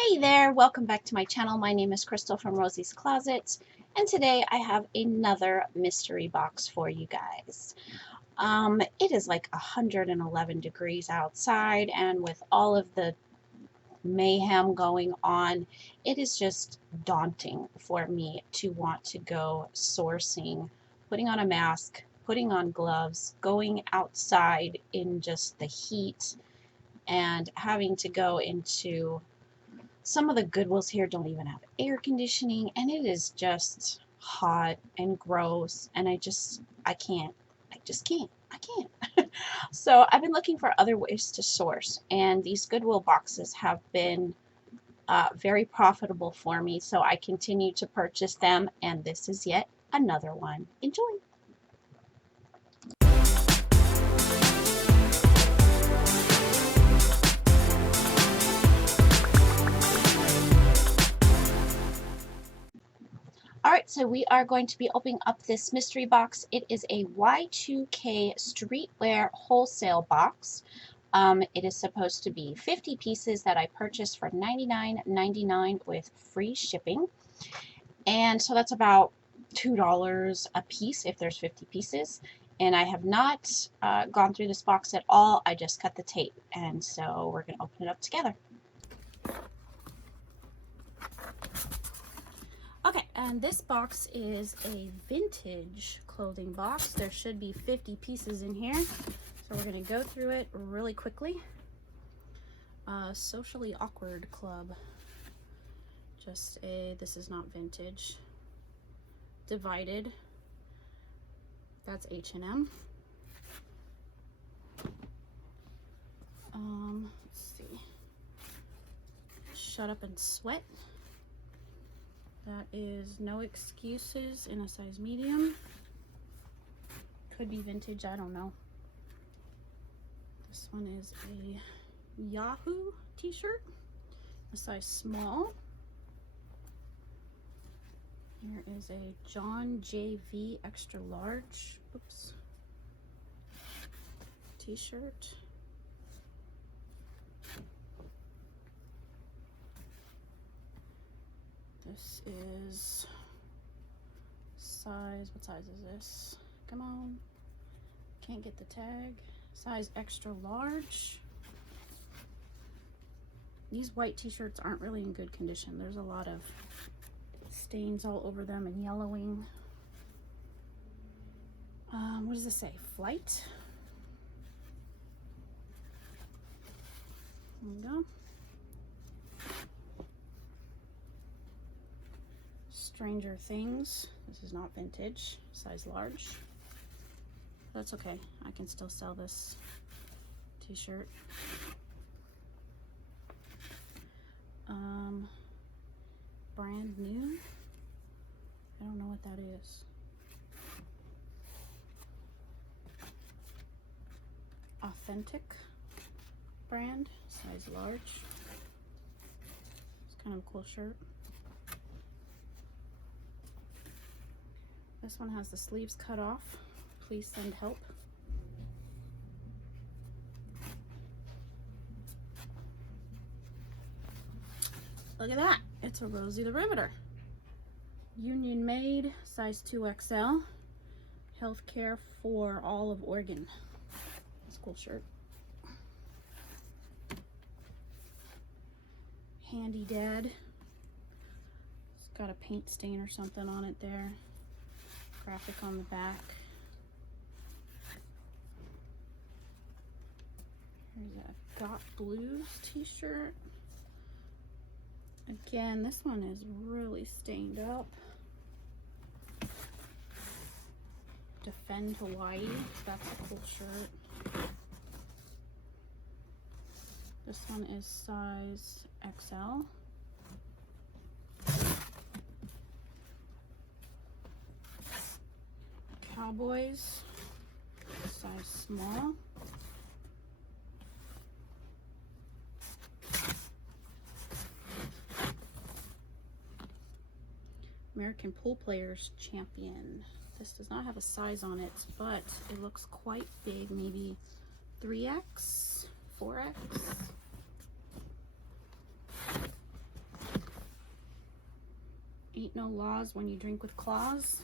Hey there, welcome back to my channel. My name is Crystal from Rosie's Closet, and today I have another mystery box for you guys. It is like 111 degrees outside, and with all of the mayhem going on, it is just daunting for me to want to go sourcing, putting on a mask, putting on gloves, going outside in just the heat, and having to go into some of the Goodwills here don't even have air conditioning, and it is just hot and gross, and I just can't. So I've been looking for other ways to source, and these Goodwill boxes have been very profitable for me, so I continue to purchase them, and this is yet another one. Enjoy! Alright, so we are going to be opening up this mystery box. It is a Y2K Streetwear Wholesale Box. It is supposed to be 50 pieces that I purchased for $99.99 with free shipping. And so that's about $2 a piece if there's 50 pieces. And I have not gone through this box at all. I just cut the tape. And so we're going to open it up together. Okay, and this box is a vintage clothing box. There should be 50 pieces in here. So we're going to go through it really quickly. Socially Awkward Club. This is not vintage. Divided. That's H&M. Let's see. Shut Up and Sweat. That is No Excuses in a size medium. Could be vintage, I don't know. This one is a Yahoo t-shirt, a size small. Here is a John JV extra large, t-shirt. This is size, what size is this? Come on, can't get the tag. Size extra large. These white t-shirts aren't really in good condition. There's a lot of stains all over them and yellowing. What does this say? Flight. There we go. Stranger Things. This is not vintage. Size large. That's okay. I can still sell this t-shirt. Brand new. I don't know what that is. Authentic brand. Size large. It's kind of a cool shirt. This one has the sleeves cut off. Please send help. Look at that. It's a Rosie the Riveter. Union made, size 2XL. Healthcare for all of Oregon. That's a cool shirt. Handy Dad. It's got a paint stain or something on it there. Graphic on the back. Here's a Got Blues t-shirt. Again, this one is really stained up. Defend Hawaii. That's a cool shirt. This one is size XL. Cowboys, size small. American Pool Players Champion. This does not have a size on it, but it looks quite big, maybe 3X, 4X. Ain't no laws when you drink with claws.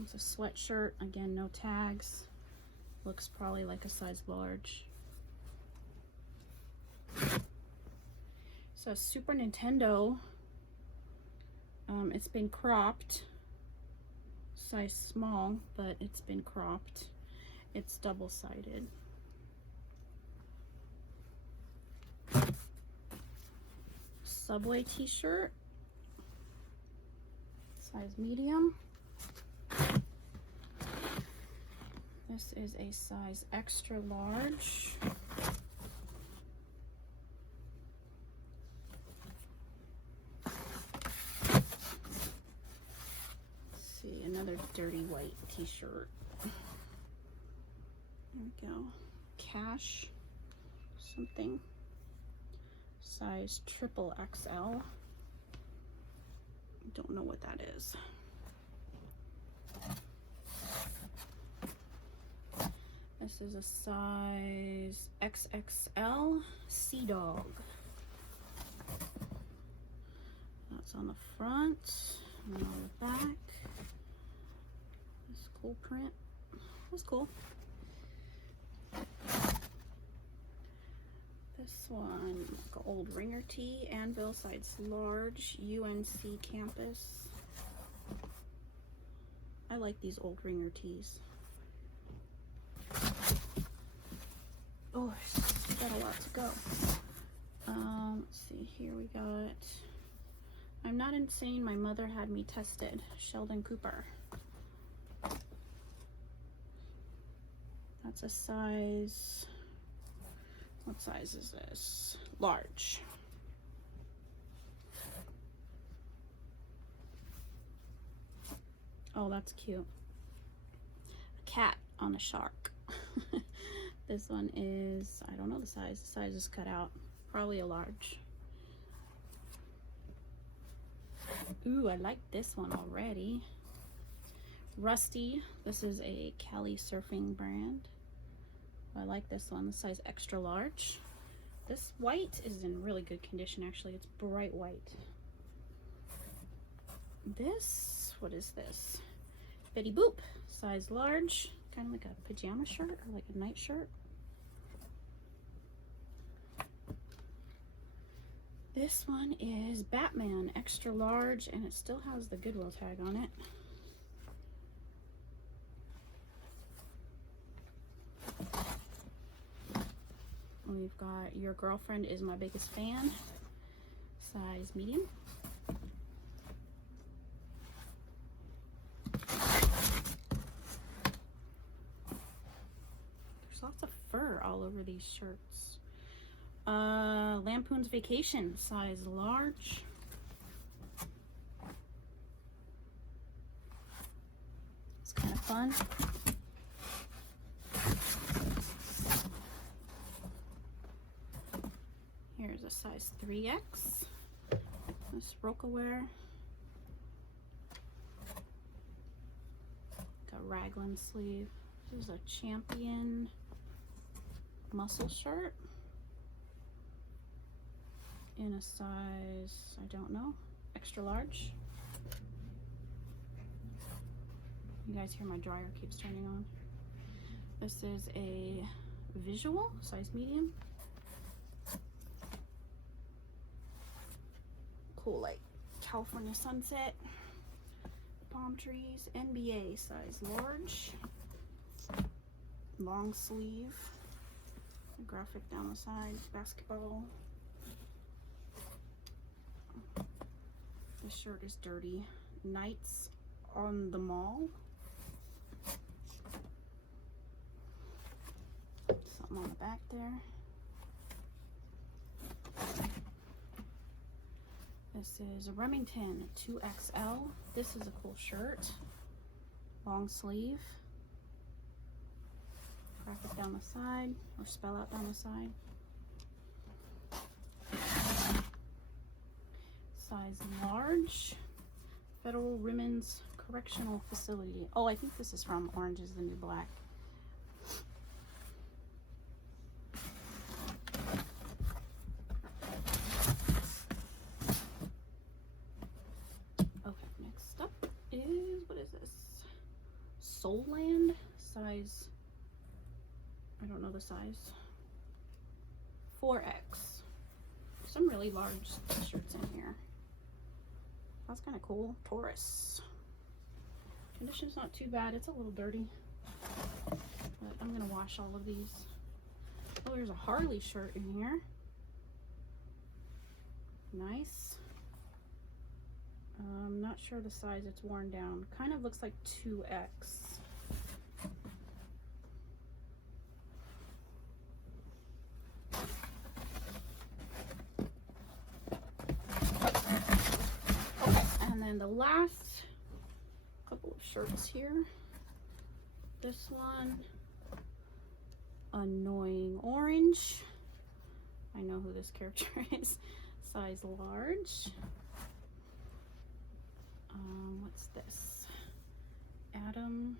It's a sweatshirt, again, no tags. Looks probably like a size large. So Super Nintendo, it's been cropped, size small, but it's been cropped. It's double-sided. Subway t-shirt, size medium. This is a size extra large. Let's see, another dirty white t-shirt. There we go. Cash something. Size triple XL. Don't know what that is. This is a size XXL Sea Dog. That's on the front and on the back. This cool print. That's cool. This one, like an old ringer tee, Anvil, size large, UNC campus. I like these old ringer tees. Oh, we got a lot to go. Let's see, here we got, I'm Not Insane, My Mother Had Me Tested, Sheldon Cooper. That's a size, what size is this? Large. Oh, that's cute. A cat on a shark. This one is, I don't know the size. The size is cut out. Probably a large. Ooh, I like this one already. Rusty. This is a Cali surfing brand. I like this one. The size extra large. This white is in really good condition, actually. It's bright white. This, what is this? Betty Boop, size large. Kind of like a pajama shirt or like a night shirt. This one is Batman, extra large, and it still has the Goodwill tag on it. We've got Your Girlfriend Is My Biggest Fan, size medium. There's lots of fur all over these shirts. Lampoon's Vacation, size large. It's kind of fun. Here's a size 3X. This Rocawear. Got raglan sleeve. This is a Champion muscle shirt in a size, I don't know, extra large. You guys hear my dryer keeps turning on. This is a Visual, size medium. Cool, like California sunset, palm trees, NBA, size large. Long sleeve, a graphic down the side, basketball. This shirt is dirty. Nights on the Mall. Something on the back there. This is a Remington 2XL. This is a cool shirt. Long sleeve. Graphic down the side, or spell out down the side. Size large. Federal Women's Correctional Facility. Oh, I think this is from Orange is the New Black. Lowland, size, I don't know the size, 4X. Some really large shirts in here. That's kind of cool. Taurus. Condition's not too bad. It's a little dirty, but I'm gonna wash all of these. Oh, there's a Harley shirt in here. Nice. I'm not sure the size. It's worn down. Kind of looks like 2X. Okay, and then the last couple of shirts here. This one, Annoying Orange. I know who this character is. Size large. What's this? Adam.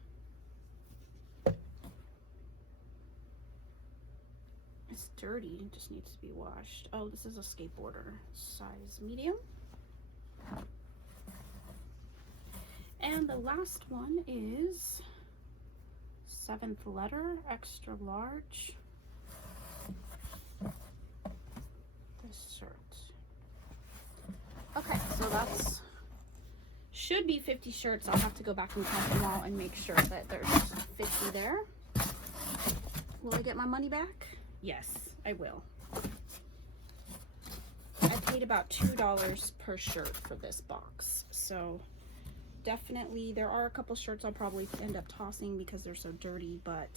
It's dirty. It just needs to be washed. Oh, this is a skateboarder. Size medium. And the last one is 7th letter, extra large. This shirt. Okay, so that's should be 50 shirts. I'll have to go back and count them all and make sure that there's 50 there. Will I get my money back? Yes, I will. I paid about $2 per shirt for this box, so definitely there are a couple shirts I'll probably end up tossing because they're so dirty, but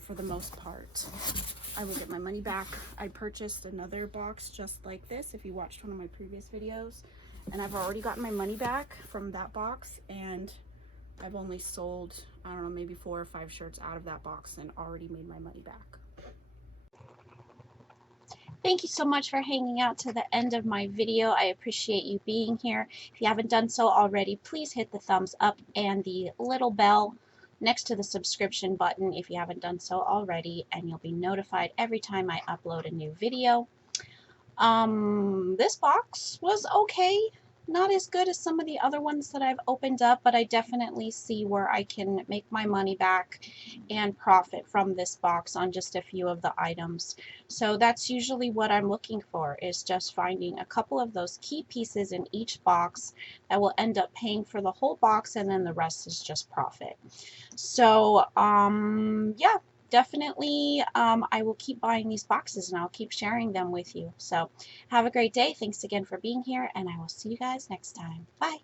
for the most part I will get my money back. I purchased another box just like this if you watched one of my previous videos, and I've already gotten my money back from that box, and I've only sold, I don't know, maybe 4 or 5 shirts out of that box and already made my money back. Thank you so much for hanging out to the end of my video. I appreciate you being here. If you haven't done so already, please hit the thumbs up and the little bell next to the subscription button if you haven't done so already, and you'll be notified every time I upload a new video. This box was okay. Not as good as some of the other ones that I've opened up, but I definitely see where I can make my money back and profit from this box on just a few of the items. So that's usually what I'm looking for, is just finding a couple of those key pieces in each box that will end up paying for the whole box, and then the rest is just profit. So yeah, definitely I will keep buying these boxes and I'll keep sharing them with you. So have a great day. Thanks again for being here, and I will see you guys next time. Bye.